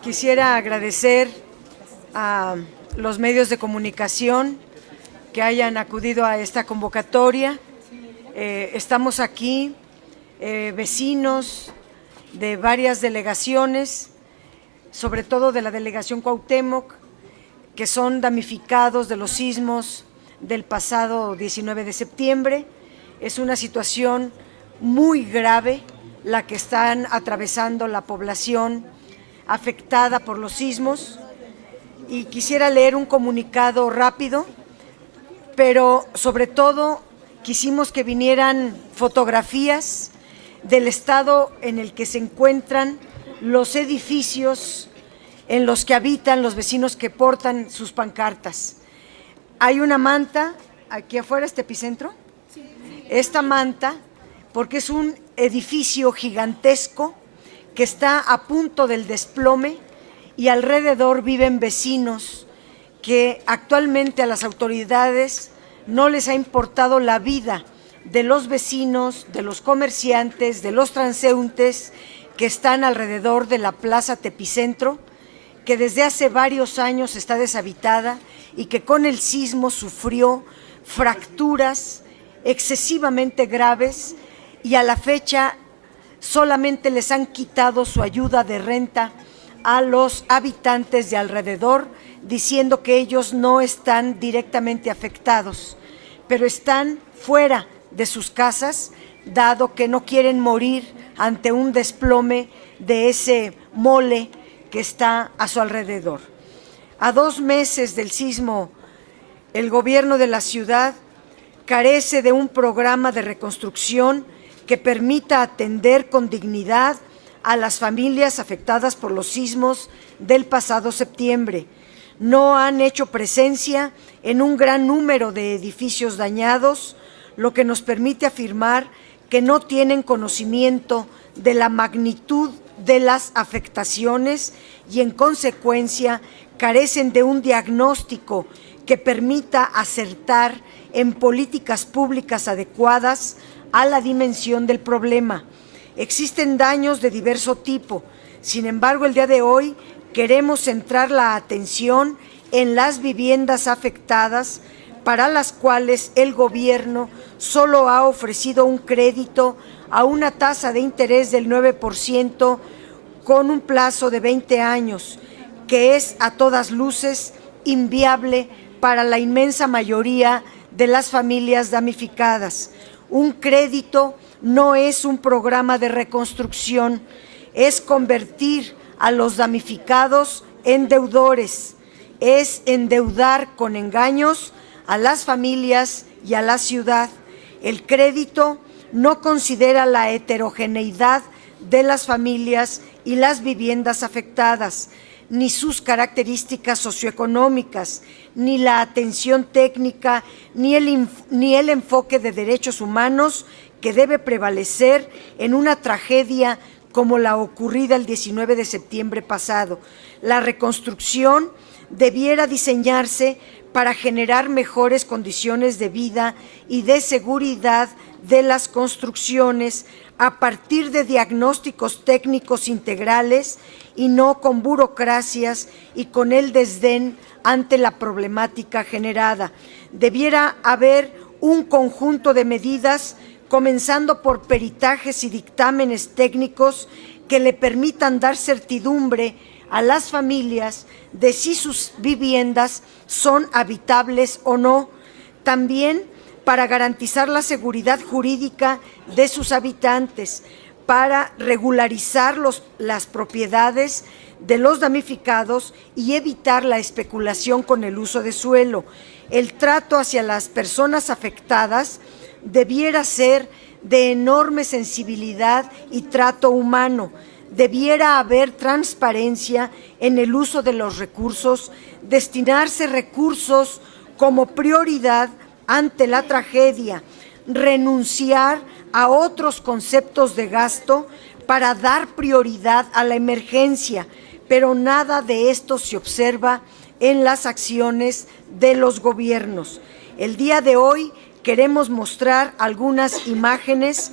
Quisiera agradecer a los medios de comunicación que hayan acudido a esta convocatoria. Estamos aquí, vecinos de varias delegaciones, sobre todo de la delegación Cuauhtémoc, que son damnificados de los sismos del pasado 19 de septiembre. Es una situación muy grave la que están atravesando la población afectada por los sismos, y quisiera leer un comunicado rápido, pero sobre todo quisimos que vinieran fotografías del estado en el que se encuentran los edificios en los que habitan los vecinos que portan sus pancartas. Hay una manta, aquí afuera, este epicentro, esta manta, porque es un edificio gigantesco que está a punto del desplome, y alrededor viven vecinos que actualmente a las autoridades no les ha importado la vida de los vecinos, de los comerciantes, de los transeúntes que están alrededor de la Plaza Tepicentro, que desde hace varios años está deshabitada y que con el sismo sufrió fracturas excesivamente graves, y a la fecha solamente les han quitado su ayuda de renta a los habitantes de alrededor, diciendo que ellos no están directamente afectados, pero están fuera de sus casas, dado que no quieren morir ante un desplome de ese mole que está a su alrededor. A 2 meses del sismo, el gobierno de la ciudad carece de un programa de reconstrucción que permita atender con dignidad a las familias afectadas por los sismos del pasado septiembre. No han hecho presencia en un gran número de edificios dañados, lo que nos permite afirmar que no tienen conocimiento de la magnitud de las afectaciones y, en consecuencia, carecen de un diagnóstico que permita acertar en políticas públicas adecuadas a la dimensión del problema. Existen daños de diverso tipo. Sin embargo, el día de hoy queremos centrar la atención en las viviendas afectadas, para las cuales el gobierno solo ha ofrecido un crédito a una tasa de interés del 9% con un plazo de 20 años, que es a todas luces inviable para la inmensa mayoría de las familias damnificadas. Un crédito no es un programa de reconstrucción, es convertir a los damnificados en deudores, es endeudar con engaños a las familias y a la ciudad. El crédito no considera la heterogeneidad de las familias y las viviendas afectadas, ni sus características socioeconómicas, ni la atención técnica, ni el enfoque de derechos humanos que debe prevalecer en una tragedia como la ocurrida el 19 de septiembre pasado. La reconstrucción debiera diseñarse para generar mejores condiciones de vida y de seguridad de las construcciones a partir de diagnósticos técnicos integrales, y no con burocracias y con el desdén ante la problemática generada. Debiera haber un conjunto de medidas, comenzando por peritajes y dictámenes técnicos que le permitan dar certidumbre a las familias de si sus viviendas son habitables o no. También para garantizar la seguridad jurídica de sus habitantes, para regularizar las propiedades de los damnificados y evitar la especulación con el uso de suelo. El trato hacia las personas afectadas debiera ser de enorme sensibilidad y trato humano. Debiera haber transparencia en el uso de los recursos, destinarse recursos como prioridad ante la tragedia, renunciar a otros conceptos de gasto para dar prioridad a la emergencia, pero nada de esto se observa en las acciones de los gobiernos. El día de hoy queremos mostrar algunas imágenes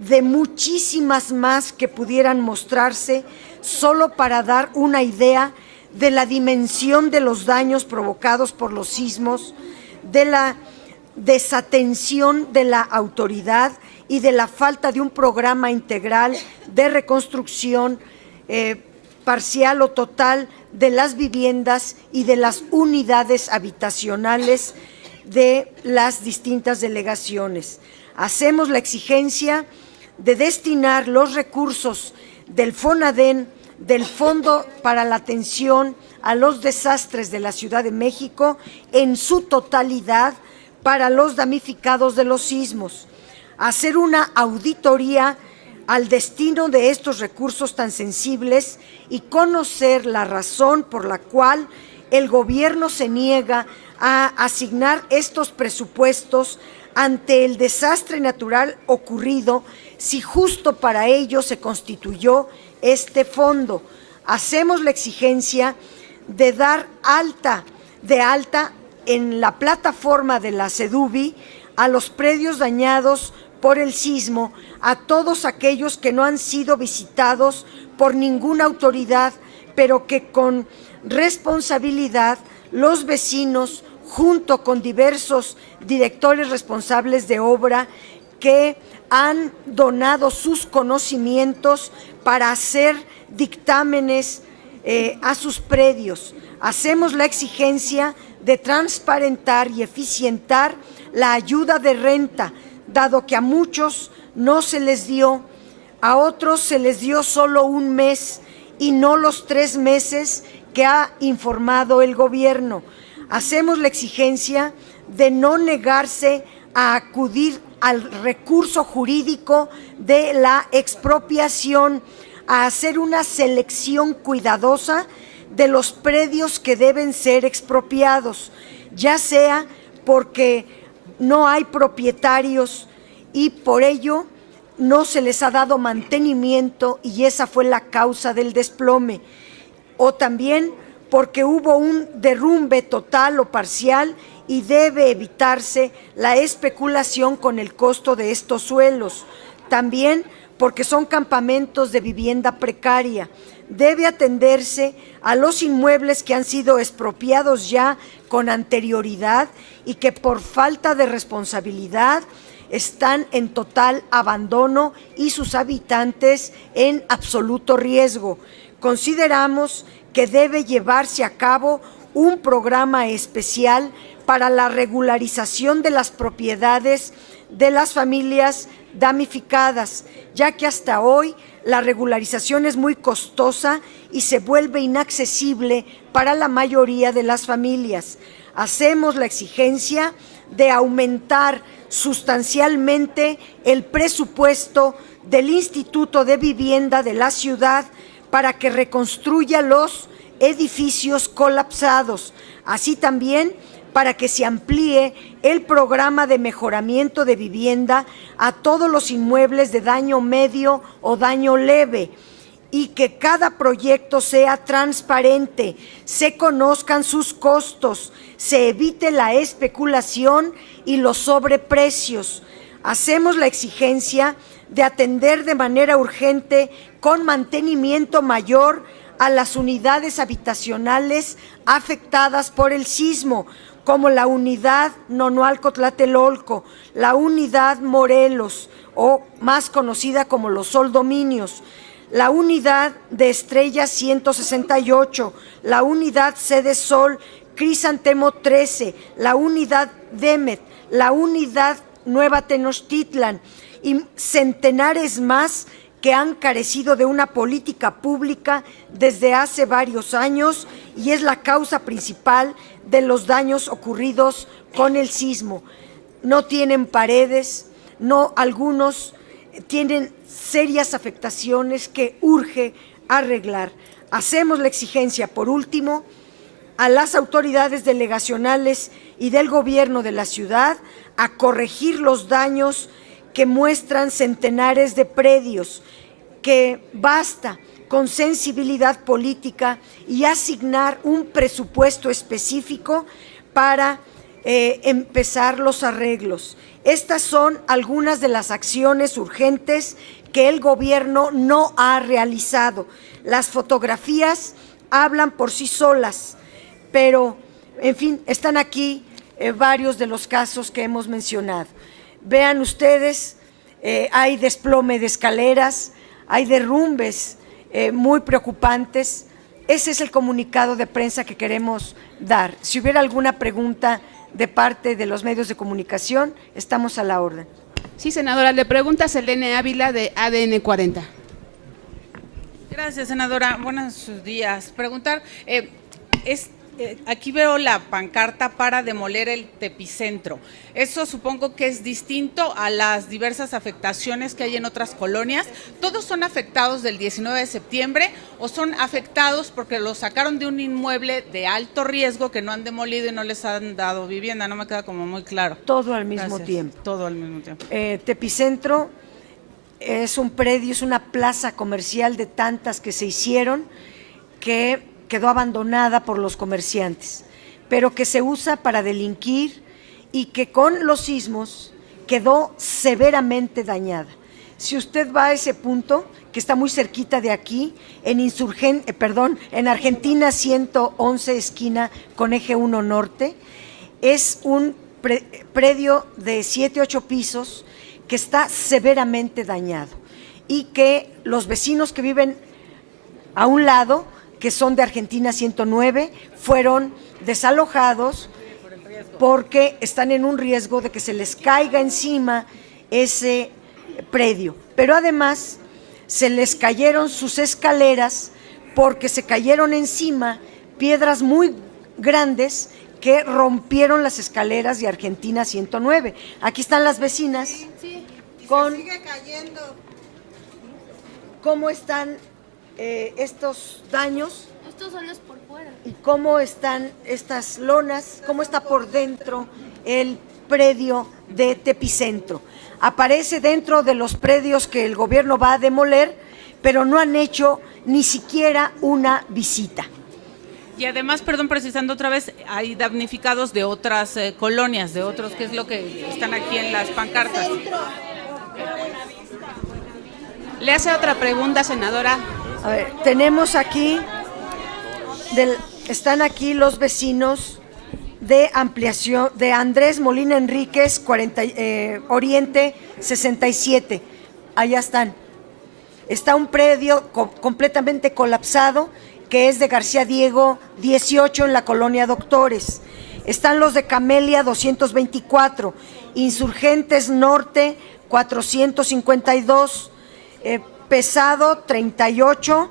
de muchísimas más que pudieran mostrarse solo para dar una idea de la dimensión de los daños provocados por los sismos, de la desatención de la autoridad y de la falta de un programa integral de reconstrucción parcial o total de las viviendas y de las unidades habitacionales de las distintas delegaciones. Hacemos la exigencia de destinar los recursos del FONADEN, del Fondo para la Atención a los Desastres de la Ciudad de México, en su totalidad para los damnificados de los sismos. Hacer una auditoría al destino de estos recursos tan sensibles y conocer la razón por la cual el gobierno se niega a asignar estos presupuestos ante el desastre natural ocurrido, si justo para ello se constituyó este fondo. Hacemos la exigencia de dar de alta en la plataforma de la SEDUBI a los predios dañados por el sismo, a todos aquellos que no han sido visitados por ninguna autoridad, pero que con responsabilidad los vecinos, junto con diversos directores responsables de obra que han donado sus conocimientos para hacer dictámenes a sus predios. Hacemos la exigencia de transparentar y eficientar la ayuda de renta, dado que a muchos no se les dio, a otros se les dio solo un mes y no los 3 meses que ha informado el gobierno. Hacemos la exigencia de no negarse a acudir al recurso jurídico de la expropiación, a hacer una selección cuidadosa de los predios que deben ser expropiados, ya sea porque no hay propietarios y por ello no se les ha dado mantenimiento y esa fue la causa del desplome, o también porque hubo un derrumbe total o parcial y debe evitarse la especulación con el costo de estos suelos. También porque son campamentos de vivienda precaria. Debe atenderse a los inmuebles que han sido expropiados ya con anterioridad y que por falta de responsabilidad están en total abandono y sus habitantes en absoluto riesgo. Consideramos que debe llevarse a cabo un programa especial para la regularización de las propiedades de las familias damnificadas, ya que hasta hoy la regularización es muy costosa y se vuelve inaccesible para la mayoría de las familias. Hacemos la exigencia de aumentar sustancialmente el presupuesto del Instituto de Vivienda de la ciudad para que reconstruya los edificios colapsados, así también para que se amplíe el programa de mejoramiento de vivienda a todos los inmuebles de daño medio o daño leve y que cada proyecto sea transparente, se conozcan sus costos, se evite la especulación y los sobreprecios. Hacemos la exigencia de atender de manera urgente con mantenimiento mayor a las unidades habitacionales afectadas por el sismo, como la unidad Nonualco-Tlatelolco, la unidad Morelos, o más conocida como los Soldominios, la unidad de Estrella 168, la unidad Sede Sol, Crisantemo 13, la unidad Demet, la unidad Nueva Tenochtitlan y centenares más que han carecido de una política pública desde hace varios años y es la causa principal de los daños ocurridos con el sismo. No tienen paredes, algunos tienen serias afectaciones que urge arreglar. Hacemos la exigencia, por último, a las autoridades delegacionales y del gobierno de la ciudad a corregir los daños que muestran centenares de predios, que basta con sensibilidad política y asignar un presupuesto específico para empezar los arreglos. Estas son algunas de las acciones urgentes que el gobierno no ha realizado. Las fotografías hablan por sí solas, pero, en fin, están aquí varios de los casos que hemos mencionado. Vean ustedes, hay desplome de escaleras, hay derrumbes muy preocupantes. Ese es el comunicado de prensa que queremos dar. Si hubiera alguna pregunta de parte de los medios de comunicación, estamos a la orden. Sí, senadora, le pregunta Selene Ávila de ADN 40. Gracias, senadora. Buenos días. Preguntar, aquí veo la pancarta para demoler el Tepicentro. Eso supongo que es distinto a las diversas afectaciones que hay en otras colonias. ¿Todos son afectados del 19 de septiembre o son afectados porque los sacaron de un inmueble de alto riesgo que no han demolido y no les han dado vivienda? No me queda como muy claro. Todo al mismo tiempo. Todo al mismo tiempo. Tepicentro es un predio, es una plaza comercial de tantas que se hicieron que quedó abandonada por los comerciantes, pero que se usa para delinquir y que con los sismos quedó severamente dañada. Si usted va a ese punto, que está muy cerquita de aquí, en Argentina 111 esquina con eje 1 norte, es un predio de 7, 8 pisos que está severamente dañado y que los vecinos que viven a un lado, que son de Argentina 109, fueron desalojados porque están en un riesgo de que se les caiga encima ese predio. Pero además se les cayeron sus escaleras porque se cayeron encima piedras muy grandes que rompieron las escaleras de Argentina 109. Aquí están las vecinas con sigue cayendo. cómo están estos daños. Estos son los por fuera. ¿Y cómo están estas lonas? ¿Cómo está por dentro el predio de Tepicentro? Aparece dentro de los predios que el gobierno va a demoler, pero no han hecho ni siquiera una visita. Y además, perdón, precisando otra vez, hay damnificados de otras colonias, de otros, que es lo que están aquí en las pancartas. Le hace otra pregunta, senadora. A ver, tenemos aquí, están aquí los vecinos de ampliación, de Andrés Molina Enríquez, Oriente 67, allá están. Está un predio completamente colapsado, que es de García Diego 18 en la colonia Doctores. Están los de Camelia 224, Insurgentes Norte 452, Pesado 38,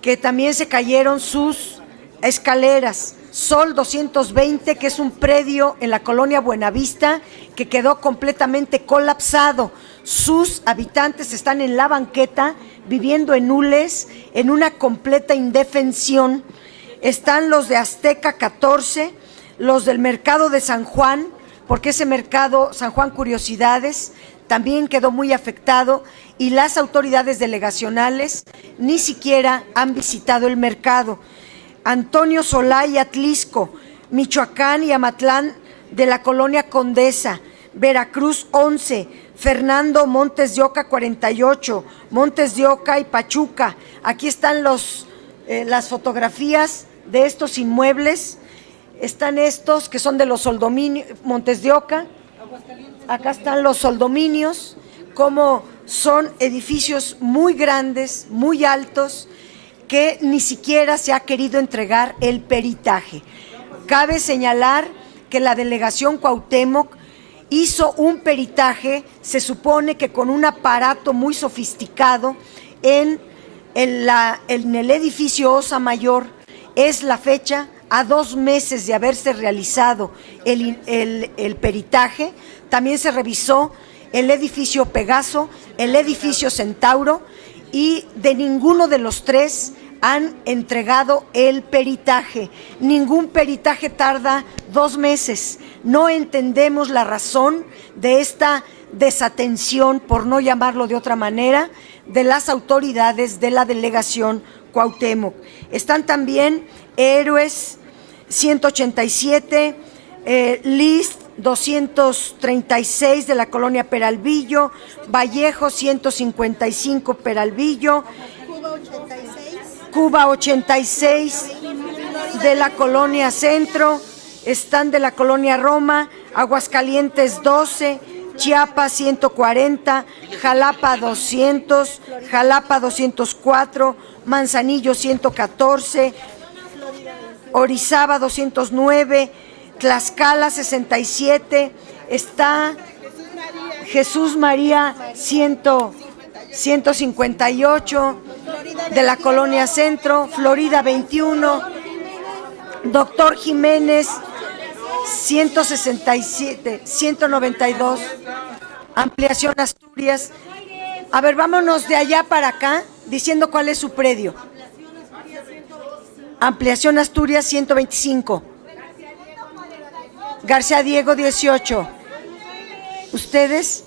que también se cayeron sus escaleras. Sol 220, que es un predio en la colonia Buenavista que quedó completamente colapsado. Sus habitantes están en la banqueta, viviendo en hules, en una completa indefensión. Están los de Azteca 14, los del mercado de San Juan, porque ese mercado, San Juan Curiosidades, también quedó muy afectado y las autoridades delegacionales ni siquiera han visitado el mercado. Antonio Solá y Atlisco, Michoacán y Amatlán de la colonia Condesa, Veracruz 11, Fernando Montes de Oca 48, Montes de Oca y Pachuca. Aquí están las fotografías de estos inmuebles. Están estos que son de los soldominios, Montes de Oca. Acá están los soldominios, como son edificios muy grandes, muy altos, que ni siquiera se ha querido entregar el peritaje. Cabe señalar que la delegación Cuauhtémoc hizo un peritaje, se supone que con un aparato muy sofisticado, en el edificio Osa Mayor. Es la fecha, a 2 meses de haberse realizado el peritaje. También se revisó el edificio Pegaso, el edificio Centauro, y de ninguno de los 3 han entregado el peritaje. Ningún peritaje tarda 2 meses. No entendemos la razón de esta desatención, por no llamarlo de otra manera, de las autoridades de la delegación Cuauhtémoc. Están también Héroes 187, List 236 de la colonia Peralvillo, Vallejo 155 Peralvillo, Cuba 86 de la colonia Centro, están de la colonia Roma, Aguascalientes 12, Chiapas 140, Jalapa 200, Jalapa 204, Manzanillo 114, Orizaba 209, Tlaxcala 67, está Jesús María 158 de la colonia Centro, Florida 21, Doctor Jiménez 167, 192, Ampliación Asturias. A ver, vámonos de allá para acá diciendo cuál es su predio. Ampliación Asturias 125. García Diego 18. Ustedes,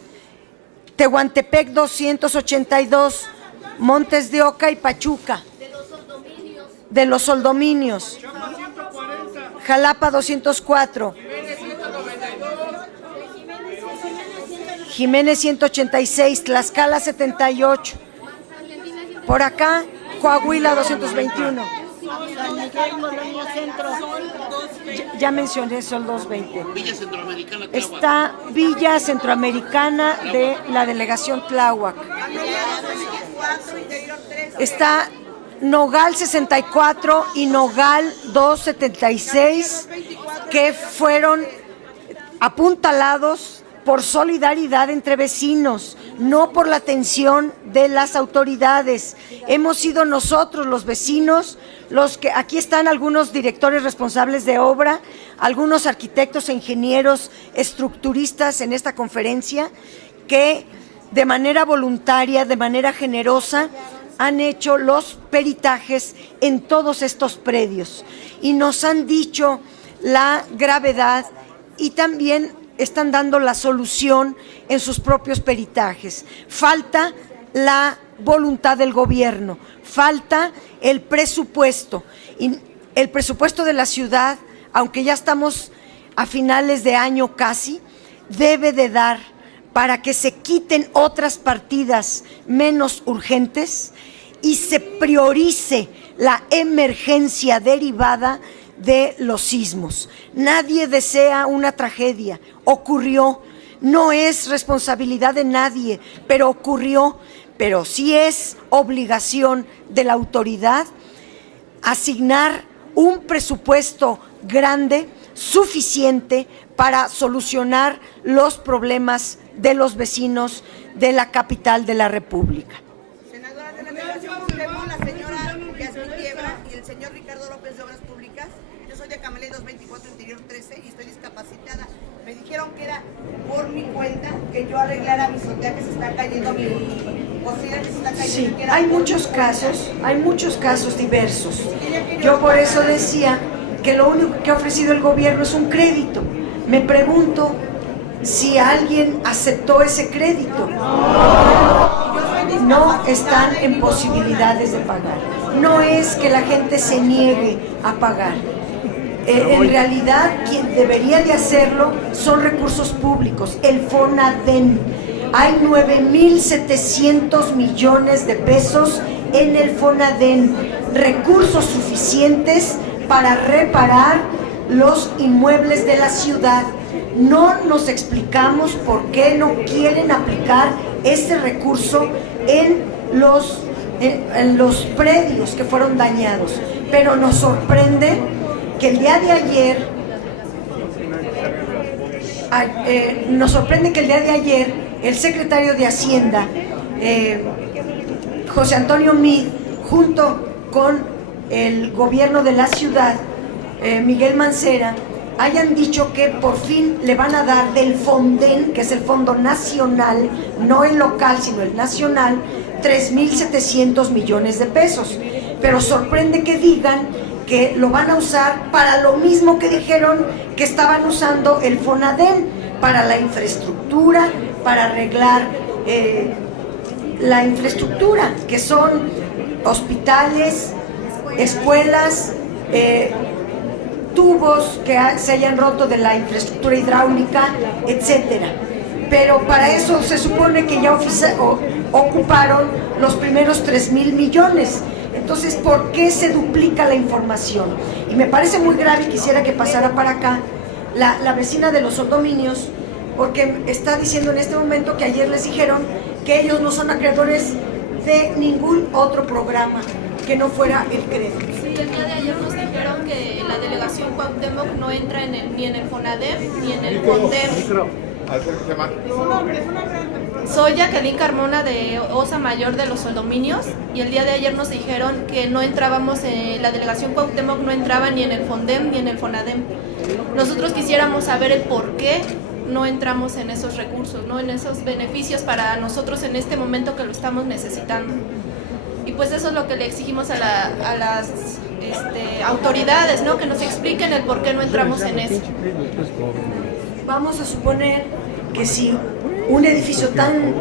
Tehuantepec 282, Montes de Oca y Pachuca. De los Soldominios. Jalapa 204. Jiménez 186, Tlaxcala 78. Por acá, Coahuila 221. Ya mencioné, son 220. Villa Centroamericana, Tláhuac. Está Villa Centroamericana de la delegación Tláhuac. Está Nogal 64 y Nogal 276, que fueron apuntalados por solidaridad entre vecinos, no por la atención de las autoridades. Hemos sido nosotros, los vecinos, los que aquí están algunos directores responsables de obra, algunos arquitectos e ingenieros estructuristas en esta conferencia, que de manera voluntaria, de manera generosa, han hecho los peritajes en todos estos predios y nos han dicho la gravedad y también están dando la solución en sus propios peritajes. Falta la voluntad del gobierno, falta el presupuesto. Y el presupuesto de la ciudad, aunque ya estamos a finales de año casi, debe de dar para que se quiten otras partidas menos urgentes y se priorice la emergencia derivada de los sismos. Nadie desea una tragedia, ocurrió, no es responsabilidad de nadie, pero ocurrió, pero sí es obligación de la autoridad asignar un presupuesto grande, suficiente para solucionar los problemas de los vecinos de la capital de la República. Senadora de la Delegación, vemos la señora Yasmín Quiebra y el señor Ricardo López de Obras Públicas. Yo soy de Camaley 224, Interior 13 y estoy discapacitada. Me dijeron que era por mi cuenta que yo arreglara mi azotea que se está cayendo, mi cocina que se está cayendo. Sí, hay muchos casos diversos. Yo por eso decía que lo único que ha ofrecido el gobierno es un crédito. Me pregunto si alguien aceptó ese crédito. No están en posibilidades de pagar. No es que la gente se niegue a pagar. En realidad, quien debería de hacerlo son recursos públicos, el FONADEN. Hay 9,700 millones de pesos en el FONADEN, recursos suficientes para reparar los inmuebles de la ciudad. No nos explicamos por qué no quieren aplicar ese recurso en los predios que fueron dañados, pero nos sorprende que el día de ayer, el secretario de Hacienda, José Antonio Meade, junto con el gobierno de la ciudad, Miguel Mancera, hayan dicho que por fin le van a dar del FONDEN, que es el Fondo Nacional, no el local, sino el nacional, 3,700 millones de pesos. Pero sorprende que digan que lo van a usar para lo mismo que dijeron que estaban usando el FONADEN, para la infraestructura, para arreglar la infraestructura, que son hospitales, escuelas, tubos que se hayan roto de la infraestructura hidráulica, etcétera. Pero para eso se supone que ya ocuparon los primeros 3,000 millones. Entonces, ¿por qué se duplica la información? Y me parece muy grave, y quisiera que pasara para acá la vecina de los Soldominios, porque está diciendo en este momento que ayer les dijeron que ellos no son acreedores de ningún otro programa que no fuera el crédito. Sí, el día de ayer nos dijeron que la delegación Cuauhtémoc no entra ni en el FONADEM ni en el FONDEM. Soy Jacqueline Carmona de Osa Mayor de los Soldominios y el día de ayer nos dijeron que no entrábamos, la delegación Cuauhtémoc no entraba ni en el FONDEM ni en el FONADEM. Nosotros quisiéramos saber el por qué no entramos en esos recursos, ¿no? En esos beneficios para nosotros en este momento que lo estamos necesitando. Y pues eso es lo que le exigimos a las autoridades, ¿no? Que nos expliquen el por qué no entramos en eso. Vamos a suponer que si un edificio tan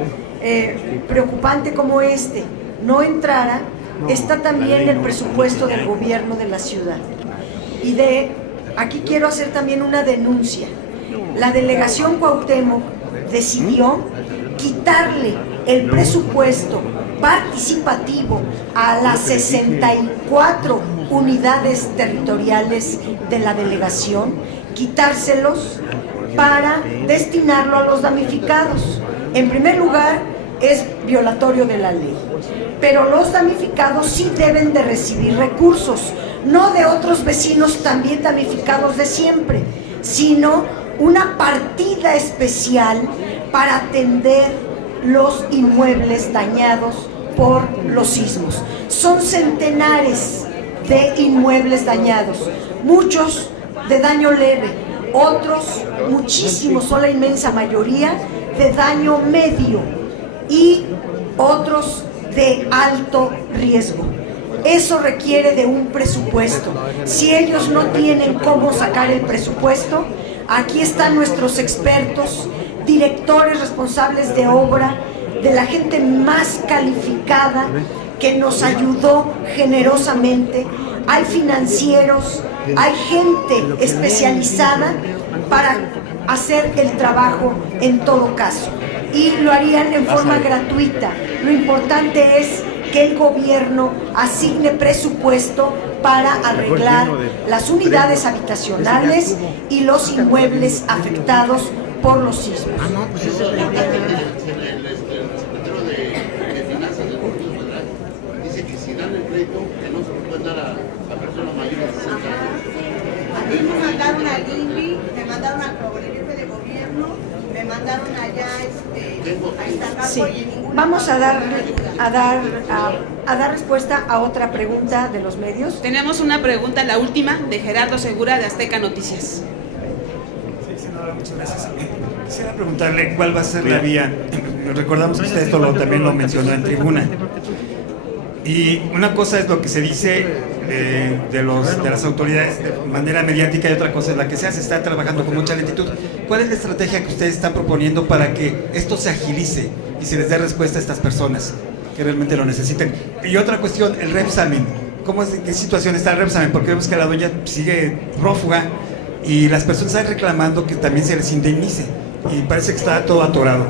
preocupante como este no entrara, está también el presupuesto del gobierno de la ciudad. Y aquí quiero hacer también una denuncia. La delegación Cuauhtémoc decidió quitarle el presupuesto participativo a las 64 unidades territoriales de la delegación, quitárselos para destinarlo a los damnificados. En primer lugar, es violatorio de la ley, pero los damnificados sí deben de recibir recursos, no de otros vecinos también damnificados de siempre, sino una partida especial para atender los inmuebles dañados por los sismos. Son centenares de inmuebles dañados, muchos de daño leve, otros, muchísimos, son la inmensa mayoría, de daño medio y otros de alto riesgo. Eso requiere de un presupuesto. Si ellos no tienen cómo sacar el presupuesto, aquí están nuestros expertos, directores responsables de obra, de la gente más calificada que nos ayudó generosamente. Hay financieros, hay gente especializada para hacer el trabajo en todo caso. Y lo harían en forma gratuita. Lo importante es que el gobierno asigne presupuesto para arreglar las unidades habitacionales y los inmuebles afectados por los sismos. Dice que si dan el crédito, que no se lo pueden dar a personas mayores de 60 años. A mí me mandaron al INVI, me mandaron al jefe de gobierno, me mandaron allá a Iztacalco Sí. y en ninguna Vamos a parte dar respuesta a otra pregunta de los medios. Tenemos una pregunta, la última, de Gerardo Segura de Azteca Noticias. Sí, senadora, muchas gracias. Quisiera preguntarle cuál va a ser la vía. Recordamos que usted esto también lo mencionó en tribuna. Y una cosa es lo que se dice de las autoridades de manera mediática y otra cosa es la que se hace. Está trabajando con mucha lentitud. ¿Cuál es la estrategia que ustedes están proponiendo para que esto se agilice y se les dé respuesta a estas personas que realmente lo necesiten? Y otra cuestión, el Repsamen. ¿En qué situación está el Repsamen? Porque vemos que la doña sigue prófuga y las personas están reclamando que también se les indemnice. Y parece que está todo atorado.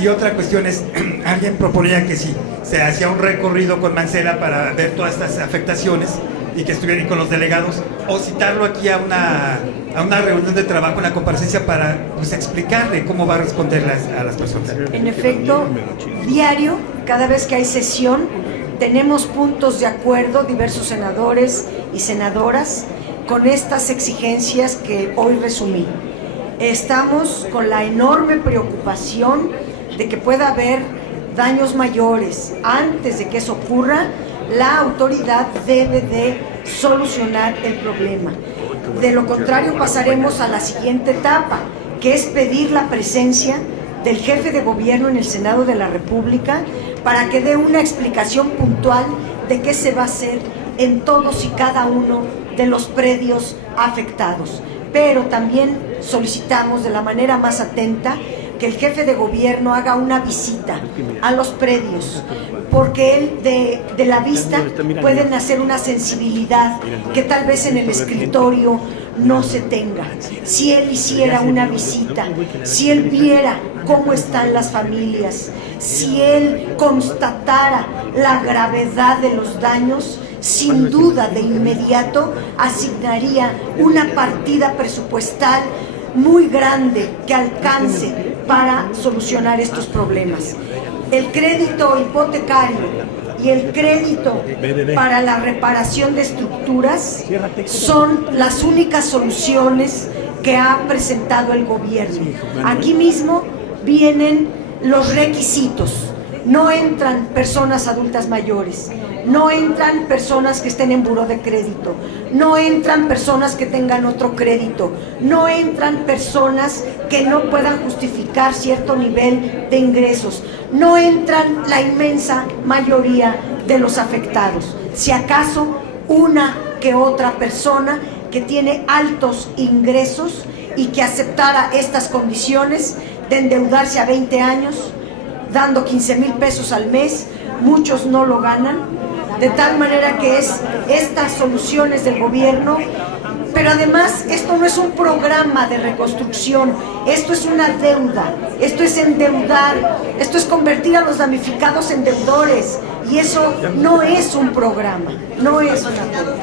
Y otra cuestión es, alguien proponía que si se hacía un recorrido con Mancera para ver todas estas afectaciones y que estuvieran con los delegados, o citarlo aquí a una reunión de trabajo, en la comparecencia, para explicarle cómo va a responder a las personas. En efecto, diario, cada vez que hay sesión, tenemos puntos de acuerdo, diversos senadores y senadoras, con estas exigencias que hoy resumí. Estamos con la enorme preocupación de que pueda haber daños mayores. Antes de que eso ocurra, la autoridad debe de solucionar el problema. De lo contrario, pasaremos a la siguiente etapa, que es pedir la presencia del jefe de gobierno en el Senado de la República para que dé una explicación puntual de qué se va a hacer en todos y cada uno de los predios afectados. Pero también solicitamos de la manera más atenta que el jefe de gobierno haga una visita a los predios, porque él de la vista pueden hacer una sensibilidad que tal vez en el escritorio no se tenga. Si él hiciera una visita, si él viera cómo están las familias, si él constatara la gravedad de los daños, sin duda de inmediato asignaría una partida presupuestal muy grande que alcance para solucionar estos problemas. El crédito hipotecario y el crédito para la reparación de estructuras son las únicas soluciones que ha presentado el gobierno. Aquí mismo vienen los requisitos. No entran personas adultas mayores, no entran personas que estén en buró de crédito, no entran personas que tengan otro crédito, no entran personas que no puedan justificar cierto nivel de ingresos, no entran la inmensa mayoría de los afectados. Si acaso una que otra persona que tiene altos ingresos y que aceptara estas condiciones de endeudarse a 20 años, dando 15,000 pesos al mes, muchos no lo ganan, de tal manera que es estas soluciones del gobierno. Pero además esto no es un programa de reconstrucción, esto es una deuda, esto es endeudar, esto es convertir a los damnificados en deudores, y eso no es un programa, no es una deuda.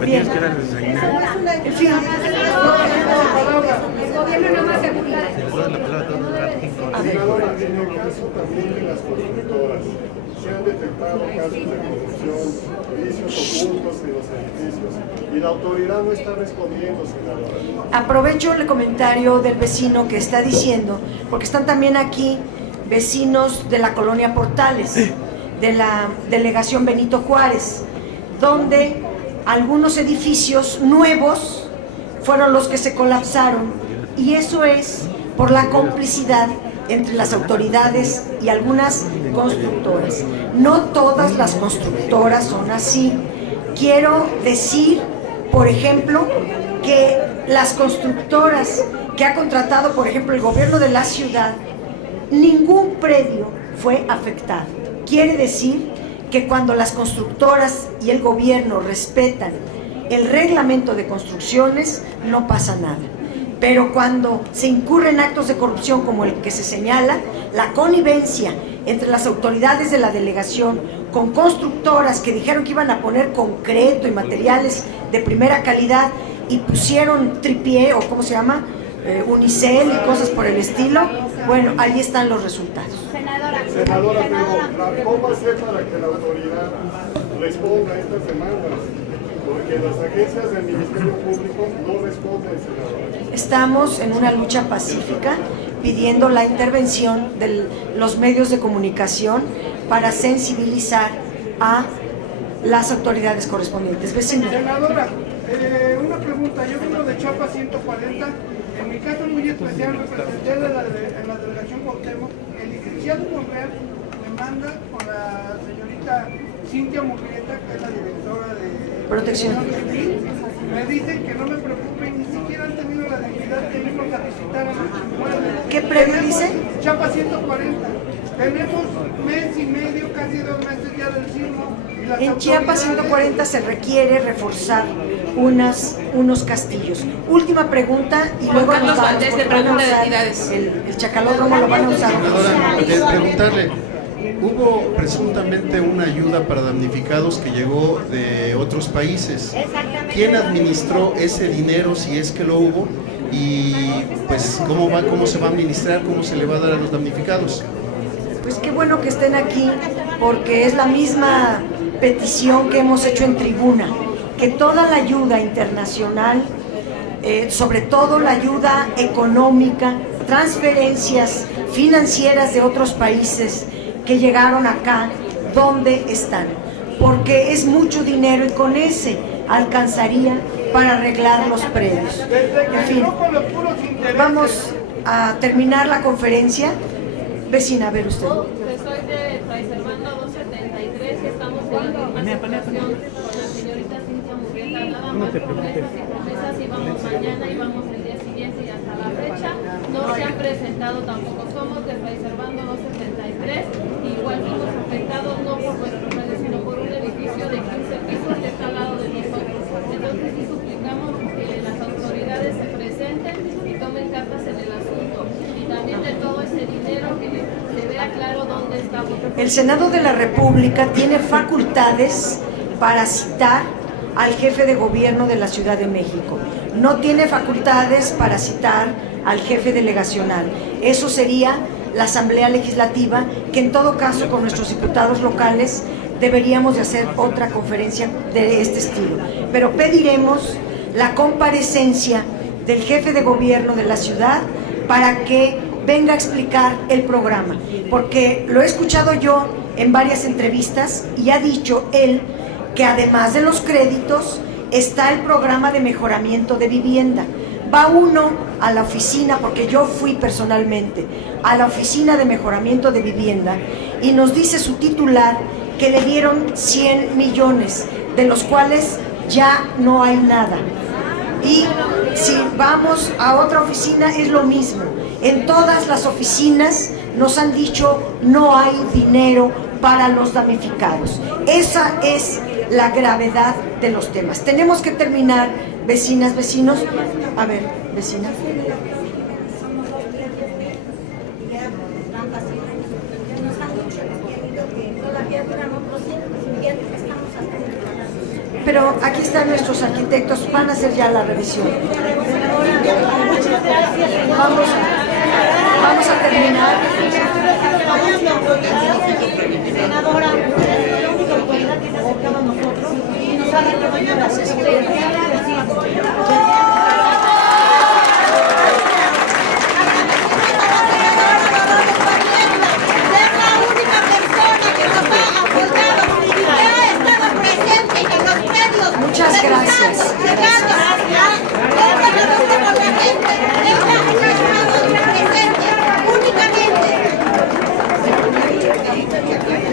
Bien. En fin. Senadora, en el caso también de las constructoras, se han detectado casos de corrupción, vicios ocultos en los edificios y la autoridad no está respondiendo, senadora. Aprovecho el comentario del vecino que está diciendo, porque están también aquí vecinos de la colonia Portales, de la delegación Benito Juárez, donde algunos edificios nuevos fueron los que se colapsaron, y eso es por la complicidad entre las autoridades y algunas constructoras. No todas las constructoras son así. Quiero decir, por ejemplo, que las constructoras que ha contratado, por ejemplo, el gobierno de la ciudad, ningún predio fue afectado. Quiere decir que cuando las constructoras y el gobierno respetan el reglamento de construcciones, no pasa nada. Pero cuando se incurren actos de corrupción como el que se señala, la connivencia entre las autoridades de la delegación con constructoras que dijeron que iban a poner concreto y materiales de primera calidad y pusieron tripié o ¿cómo se llama? Unicel y cosas por el estilo, bueno, ahí están los resultados. Senadora, pero ¿cómo hacer para que la autoridad responda a estas demandas? Porque las agencias del Ministerio Público no responden, senadora. Estamos en una lucha pacífica pidiendo la intervención de los medios de comunicación para sensibilizar a las autoridades correspondientes. Vecino. Senadora, una pregunta. Yo vengo de Chiapas 140. En mi caso muy especial representé en la delegación Cuauhtémoc. El licenciado Monreal me manda con la señorita Cintia Murrieta, que es la directora de Protección Civil. Me dicen que no me preocupe, ni siquiera han tenido la dignidad de irnos a visitar a nuestros muebles. ¿Qué predio dice? Chiapas 140. Tenemos mes y medio, casi 2 meses ya del sismo. En Chiapas 140 se requiere reforzar unos castillos. Última pregunta y luego nos vamos, porque van a usar el chacalódromo, lo van a usar. Preguntarle, hubo presuntamente una ayuda para damnificados que llegó de otros países. ¿Quién administró ese dinero, si es que lo hubo? Y pues cómo se va a administrar, cómo se le va a dar a los damnificados. Pues qué bueno que estén aquí, porque es la misma petición que hemos hecho en tribuna, que toda la ayuda internacional, sobre todo la ayuda económica, transferencias financieras de otros países que llegaron acá, ¿dónde están? Porque es mucho dinero y con ese alcanzaría para arreglar los predios. En fin, vamos a terminar la conferencia. Vecina, a ver usted. Soy de Fray Servando 273, que estamos en la comunicación con la señorita Cintia Murrieta. Nada más por esas y promesas, y vamos mañana y vamos el día siguiente. expediente y hasta la fecha no se han presentado tampoco. Somos de Fray Servando 273, igual fuimos afectados no por nuestro radio, sino por un edificio de 15 pisos que está al lado de nosotros. Entonces sí suplicamos que las autoridades se presenten y tomen cartas en el asunto, y también de todo ese dinero que se vea claro dónde está. El Senado de la República tiene facultades para citar al jefe de gobierno de la Ciudad de México. No tiene facultades para citar al jefe delegacional. Eso sería la Asamblea Legislativa, que en todo caso con nuestros diputados locales deberíamos de hacer otra conferencia de este estilo. Pero pediremos la comparecencia del jefe de gobierno de la ciudad para que venga a explicar el programa, porque lo he escuchado yo en varias entrevistas y ha dicho él que además de los créditos está el programa de mejoramiento de vivienda. Va uno a la oficina, porque yo fui personalmente a la oficina de mejoramiento de vivienda, y nos dice su titular que le dieron 100 millones, de los cuales ya no hay nada. Y si vamos a otra oficina es lo mismo. En todas las oficinas nos han dicho no hay dinero para los damnificados. Esa es la gravedad de los temas. Tenemos que terminar, vecinas, vecinos. A ver, vecina. Pero aquí están nuestros arquitectos, van a hacer ya la revisión. Vamos a terminar. Senadora.